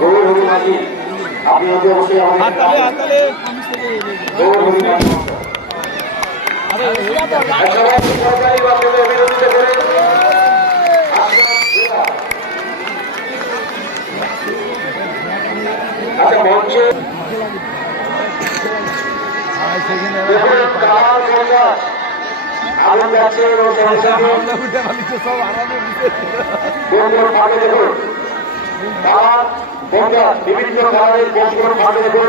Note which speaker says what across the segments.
Speaker 1: গৌর হরি মাঝি আচ্ছা মঞ্চে আলম গাছের ও বন্ধুর ফাঁকে দেখুন তার বন্ধা বিভিন্ন ধরনের বন্ধুর ফাঁকে দেখুন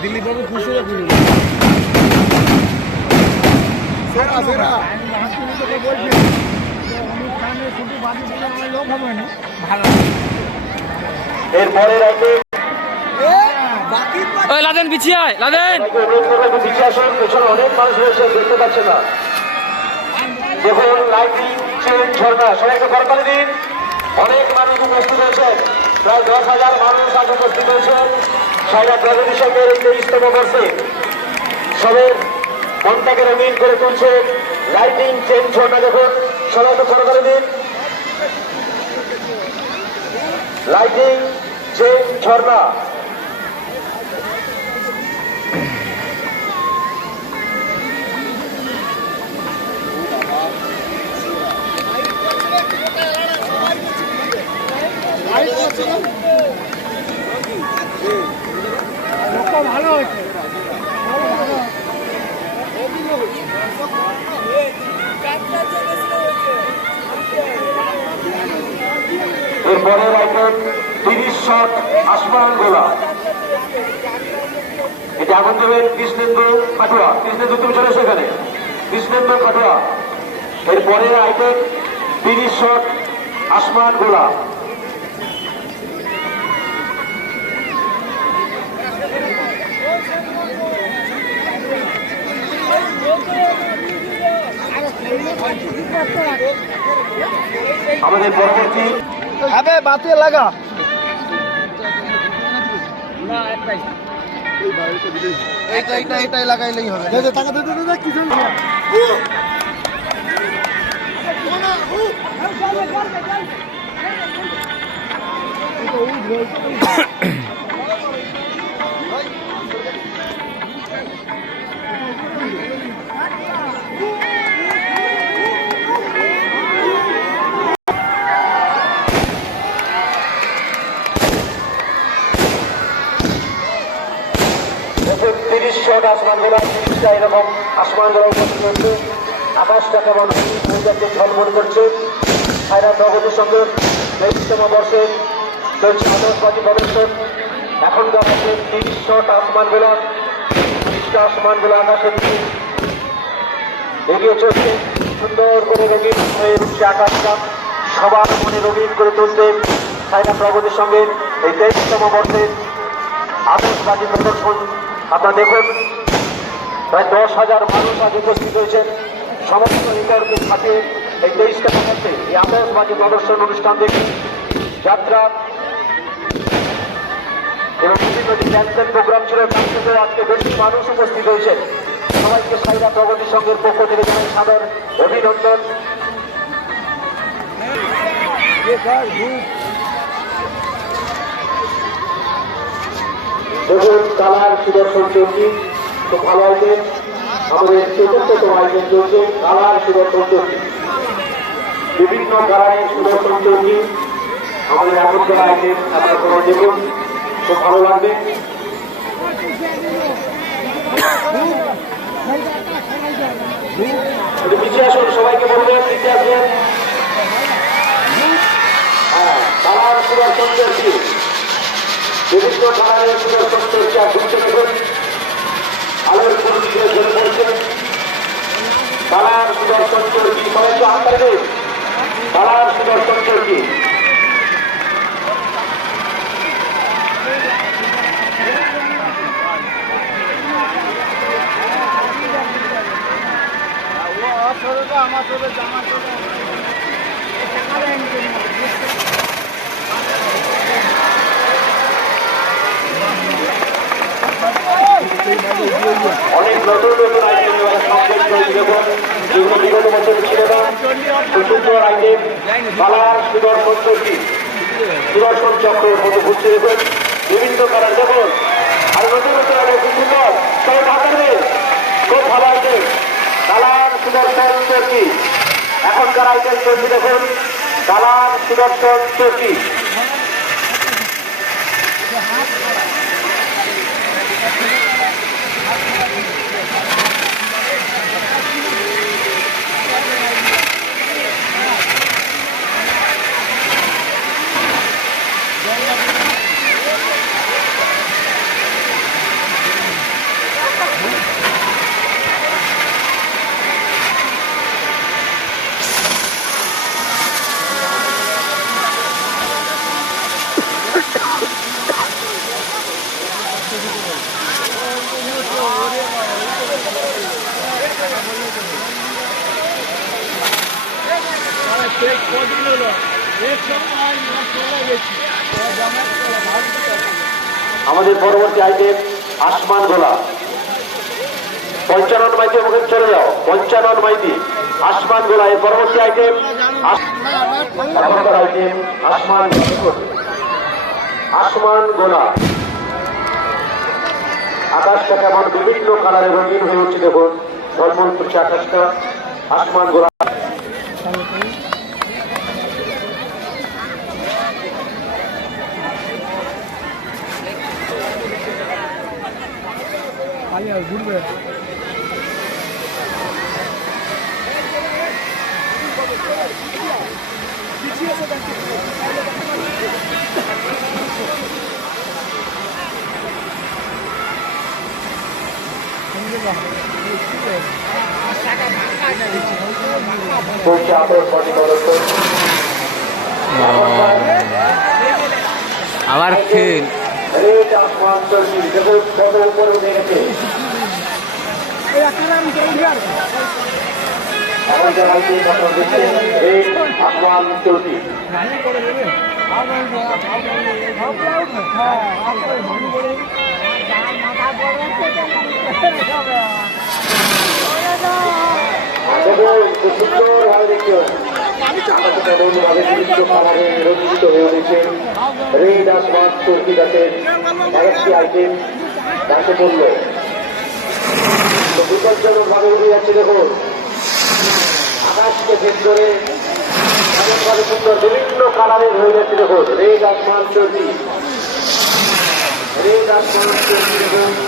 Speaker 2: দিল্লি বাবু খুশি খুশি সেরা সেরা
Speaker 1: এরপরে
Speaker 3: ওই লাদেন পিছিয়ে আয়, লাদেন।
Speaker 1: করে তুলছে লাইটিং চেন ঝর্ণা দেখুন। সবাইকে করতালি দিন। লাইটিং চেন ঝর্ণা। এরপরের আইটেম তিরিশ শট আসমান গোলা। এটা আগুন দেবেন কৃষ্ণেন্দু খাটুয়া। কৃষ্ণেন্দু, তুমি চলে এসো এখানে। কৃষ্ণেন্দু খাটুয়া। এরপরের আইটেম তিরিশ শট আসমান গোলা। আমাদের পরবর্তী
Speaker 2: আবে বাতি লাগা এইটা এইটা এটাই লাগাইলেই হবে দে দে টাকা দে দে দে কি চলছে
Speaker 1: দেখুন তিরিশ শট আসমান গোলা তিরিশটা এরকম আসমান হচ্ছে আকাশটা কেমন সূর্যাকে ঝলমল করছে। সাইরা নগদের সঙ্গে তেইশতম বর্ষে চলছে আতসবাজি প্রদর্শন এখনকার আছে তিরিশ শট আসমান গোলা তিরিশটা আসমান গোলা আকাশের দিকে এগিয়ে চলছে। সুন্দর করে রঙিন হয়ে আকাশটা। সবার মনে রঙিন করে তুলতে সাইনা প্রগতির সঙ্গে। এই তেইশতম বর্ষের আতসবাজি প্রদর্শন। আপনারা দেখুন প্রায় দশ হাজার মানুষ আজ উপস্থিত হয়েছেন সমস্ত রেকর্ডকে ছাপিয়ে এই তেইশটা মধ্যে এই আতসবাজি প্রদর্শন অনুষ্ঠান দেখে। যাত্রা এবং বিভিন্ন যে ক্যান্সেল প্রোগ্রাম ছিল, তার থেকে আজকে বেশি মানুষ উপস্থিত হয়েছেন সবাইকে সাইরা প্রগতি সংঘের পক্ষ থেকে জানাই সাদর অভিনন্দন। কালার সুদর্শন চৌকি। খুব ভালো আইটেম আমাদের চতুর্থতম আইটেম চলছে কালার সুদর্শন চৌকি। বিভিন্ন কালারের সুদর্শন চৌকি আমাদের এমন করা আইটেম আপনারা কোনো দেখুন, খুব ভালো লাগবে। সবাইকে বলবেন পিছিয়ে আসবেন হ্যাঁ সুদর্শন চৌকি। বিভিন্ন কালারের সুদর্শন চৌকি আর ঘুরতে দেখুন। আলোর পুরো দিকে ঝরে পড়ছে। কালার সুদর্শন চৌকি। কালার সুদর্শন চৌকি অনেক নতুন নতুন আইটেম এবার সংযোগ তৈরি দেখুন যেগুলো বিগত বছর ছিল না খুব সুন্দর আইটেম কালার সুদর্শন চৌকি সুদর্শন চক্রের মতো ঘুরতে দেখুন। বিভিন্ন কালার দেখুন আর নতুন নতুন খুব সুন্দর ঢাকাবে খুব ভালো আইটেম। দালান সুদর্শন চৌকি এখনকার আইটেম চলছে দেখুন, দালান সুদর্শন চৌকি আমাদের পরবর্তী আইটেম আসমান গোলা পঞ্চানন মাইতি ওখানে চলে যাও। পঞ্চানন মাইতি। আসমান গোলা এর পরবর্তী আইটেম আইটেম আসমান। আসমান গোলা আকাশটা কেমন বিভিন্ন কালারে রঙিন হয়ে উঠছে দেখুন। ঝলমল করছে আকাশটা। আসমান গোলা
Speaker 2: ঘুরবে।
Speaker 1: চলছে আতর পরিবর্তন
Speaker 3: আবার ফেল
Speaker 1: রেড আসমান চলছে দেখুন কত উপরে উঠে গেছে এখন যারা আইটেম আপনারা রঞ্জিত হয়ে উঠেছে রেড আসমান চলছে গাছের আরেকটি আইটেম গাছে পড়ল তো বিপজ্জনক ভাবে উড়ে যাচ্ছে দেখুন আকাশকে ভেদ করে বিভিন্ন কালারের হয়ে যাচ্ছে দেখুন রেড আসমান চলছি রেড আসমান চলছি দেখুন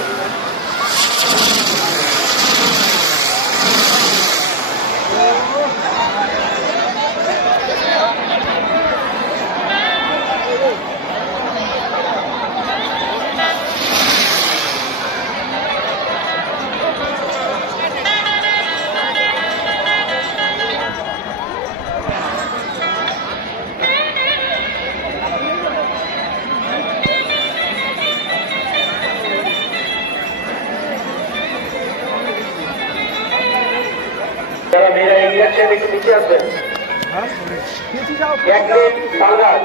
Speaker 1: যাচ্ছেন একটু নিচে আসবেন এক প্লেট। তাল গাছ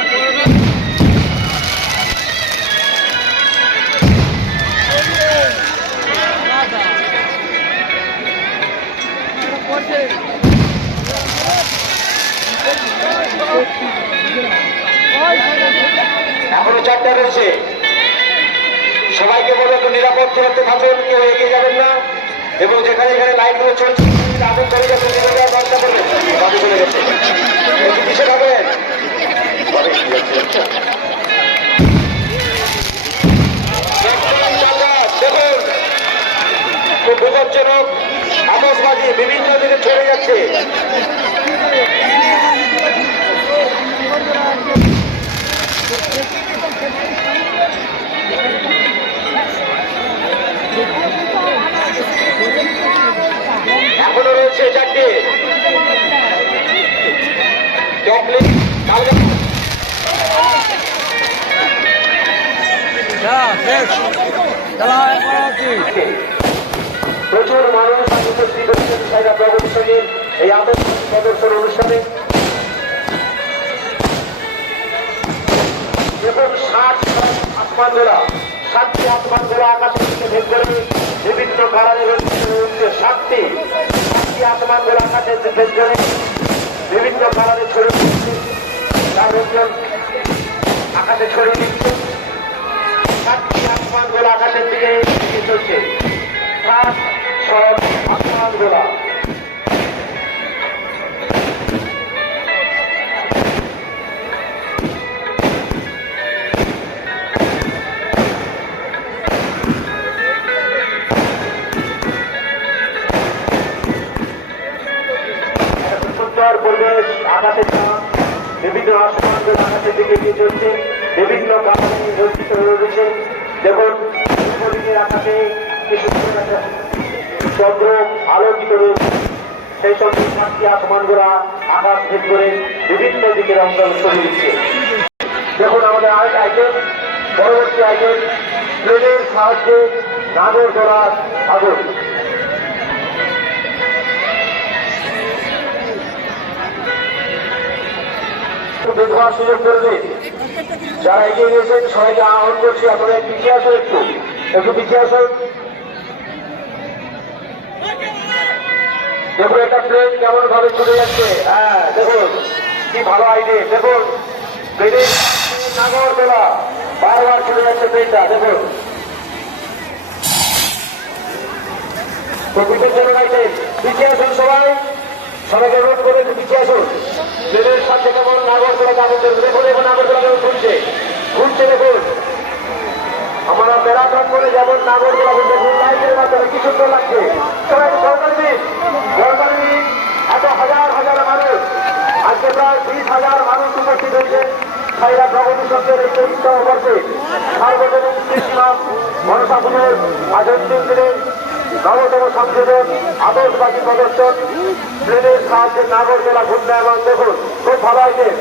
Speaker 1: চলে চলে আতসবাজি বিভিন্ন দিকে ছড়ে যাচ্ছে। এখনও রয়েছে চারটে প্রচুর মানুষ উপস্থিত হচ্ছেন সাইরা প্রদর্শনীর এই আদর্শ প্রদর্শন অনুষ্ঠানে। দেখুন ষাট আসমান দোলা সাতটি আসমান দোলা আকাশের দিকে ভেদ করে বিভিন্ন কারণে রয়েছে সাতটি। আকাশের দিকে ভেদ করে বিভিন্ন কারণে ছড়িয়ে দিচ্ছে তার লোকজন আকাশে ছড়িয়ে দিচ্ছে। সাতটি আসমান দোলা আকাশের দিকে চলছে। সাত সব চন্দ্র আলোকিত রয়েছে সেই সঙ্গে সাতটি আসমানগুলা আকাশ ভেদ করে বিভিন্ন দিকের অঞ্চল ছড়িয়ে দিচ্ছে। দেখুন আমাদের আরেক আইটেম পরবর্তী আইটেম প্লেনের সাহায্যে নাগর দোলার আগুন। একটু বের হওয়ার সুযোগ করে দিন। যারা এগিয়ে গিয়েছেন, সবাইকে আহ্বান করছি, আপনারা পিছিয়ে আসুন একটু। একটু পিছিয়ে আসুন। দেখুন একটা প্লেন কেমন ভাবে চলে যাচ্ছে। হ্যাঁ দেখুন, কি ভালো আইডিয়া দেখুন। প্লেনের নাগর তোলা বারবার চলে যাচ্ছে প্লেনটা দেখুন। আসুন সবাই। করে আসুন। নাগরদোলা নাগরদোলা ঘুরছে। ঘুরছে, দেখুন। আমরা ম্যারাথন করে যেমন ঘুর লাইটের মাধ্যমে কি সুন্দর লাগছে। সবাই সরকারি সরকারি, এত হাজার হাজার মানুষ, আজকে প্রায় বিশ হাজার মানুষ উপস্থিত হয়েছে। সাইরা প্রগতি সন্ধ্যের এই চরিত্র বর্ষে সার্বজনীন কৃষ্ণ, মনসা পুজোর আজন্তিম দিনে নবতম সংযোজন আদর্শবাদী প্রদর্শন প্লেনের সাহায্যে নাগরদোলা ঘূর্ণায়মান দেখুন, খুব আইটেম।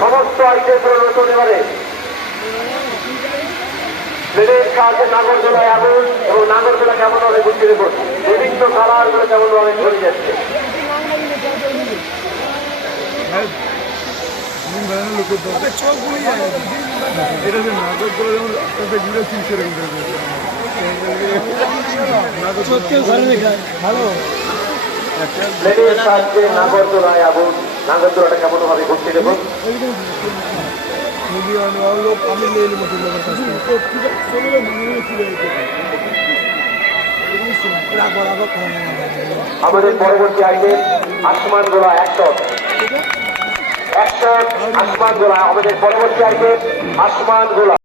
Speaker 1: সমস্ত আইটেম নতুন এবারে। প্লেনের সাহায্যে নাগরদোলায় আগুন এবং নাগরদোলা কেমন ভাবে ঘুরতে দেখুন। বিভিন্ন কালারগুলো কেমন ভাবে যাচ্ছে।
Speaker 2: ঘুরে রেখে ভালো।
Speaker 1: নাগরদোলায় আগুন নাগরদোলাটা কেমন ভাবে ঘুরতে আমাদের পরবর্তী আইটেম আসমান গোলা একশো একশো আসমান গোলা আমাদের পরবর্তী আইটেম আসমান গোলা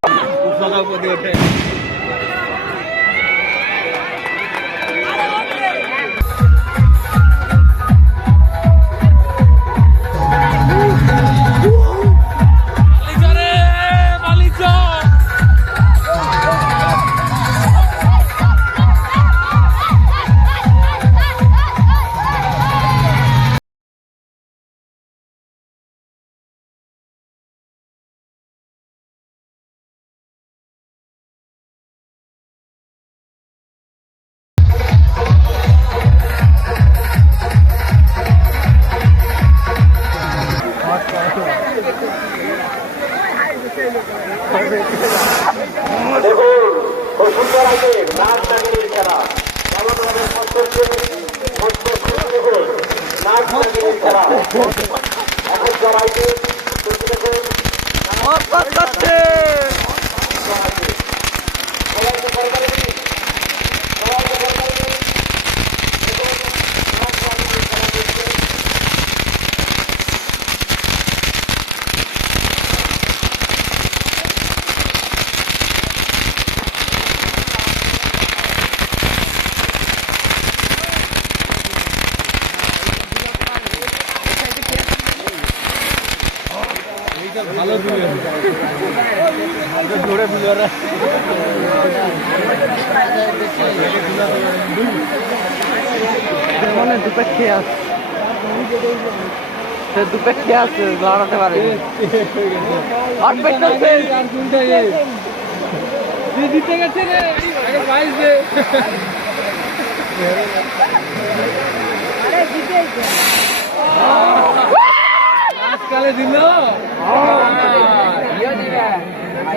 Speaker 1: সবাইকে
Speaker 3: মানে দুপে খেয়ে আছে সে দুপে খেয়ে আছে লড়াতে পারে আর পেটটা দিতে গেছে। রে আগে বাইশ দে আজকালে দিল